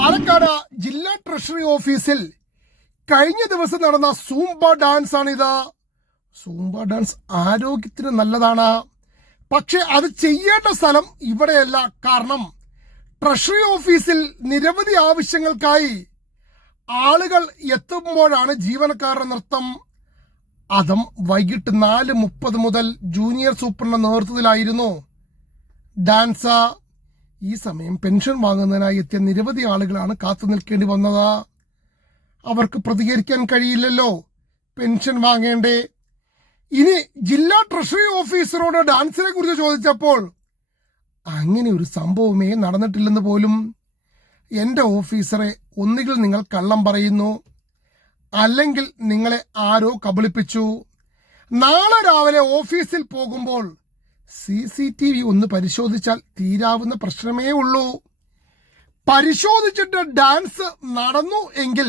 പാലക്കാട് ജില്ലാ ട്രഷറി ഓഫീസിൽ കഴിഞ്ഞ ദിവസം നടന്ന സൂംബ ഡാൻസ് ആണിത്. സൂംബ ഡാൻസ് ആരോഗ്യത്തിന് നല്ലതാണ്, പക്ഷെ അത് ചെയ്യേണ്ട സ്ഥലം ഇവിടെയല്ല. കാരണം ട്രഷറി ഓഫീസിൽ നിരവധി ആവശ്യങ്ങൾക്കായി ആളുകൾ എത്തുമ്പോഴാണ് ജീവനക്കാരുടെ നൃത്തം. അതും വൈകിട്ട് 4:30 മുതൽ ജൂനിയർ സൂപ്രണ്ട് നേതൃത്വത്തിലായിരുന്നു ഡാൻസ്. ഈ സമയം പെൻഷൻ വാങ്ങുന്നതിനായി എത്തിയ നിരവധി ആളുകളാണ് കാത്തു നിൽക്കേണ്ടി വന്നത്. അവർക്ക് പ്രതികരിക്കാൻ കഴിയില്ലല്ലോ, പെൻഷൻ വാങ്ങേണ്ടേ. ഇനി ജില്ലാ ട്രഷറി ഓഫീസറോട് ഡാൻസിനെ കുറിച്ച് ചോദിച്ചപ്പോൾ അങ്ങനെ ഒരു സംഭവമേ നടന്നിട്ടില്ലെന്ന് പോലും. എൻ്റെ ഓഫീസറെ, ഒന്നുകിൽ നിങ്ങൾ കള്ളം പറയുന്നു, അല്ലെങ്കിൽ നിങ്ങളെ ആരോ കബളിപ്പിച്ചു. നാളെ രാവിലെ ഓഫീസിൽ പോകുമ്പോൾ CCTV ഒന്ന് പരിശോധിച്ചാൽ തീരാവുന്ന പ്രശ്നമേ ഉള്ളൂ. പരിശോധിച്ചിട്ട് ഡാൻസ് നടന്നു എങ്കിൽ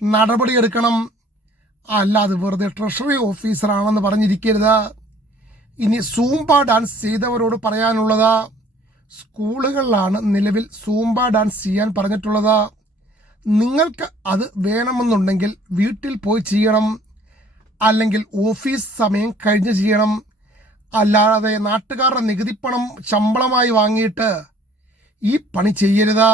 നടപടിയെടുക്കണം, അല്ലാതെ വെറുതെ ട്രഷറി ഓഫീസറാണെന്ന് പറഞ്ഞിരിക്കരുത്. ഇനി സൂംബ ഡാൻസ് ചെയ്തവരോട് പറയാനുള്ളത്, സ്കൂളുകളിലാണ് നിലവിൽ സൂംബ ഡാൻസ് ചെയ്യാൻ പറഞ്ഞിട്ടുള്ളത്. നിങ്ങൾക്ക് അത് വേണമെന്നുണ്ടെങ്കിൽ വീട്ടിൽ പോയി ചെയ്യണം, അല്ലെങ്കിൽ ഓഫീസ് സമയം കഴിഞ്ഞ് ചെയ്യണം. അല്ലാതെ നാട്ടുകാരുടെ നികുതിപ്പണം ശമ്പളമായി വാങ്ങിയിട്ട് ഈ പണി ചെയ്യരുത്.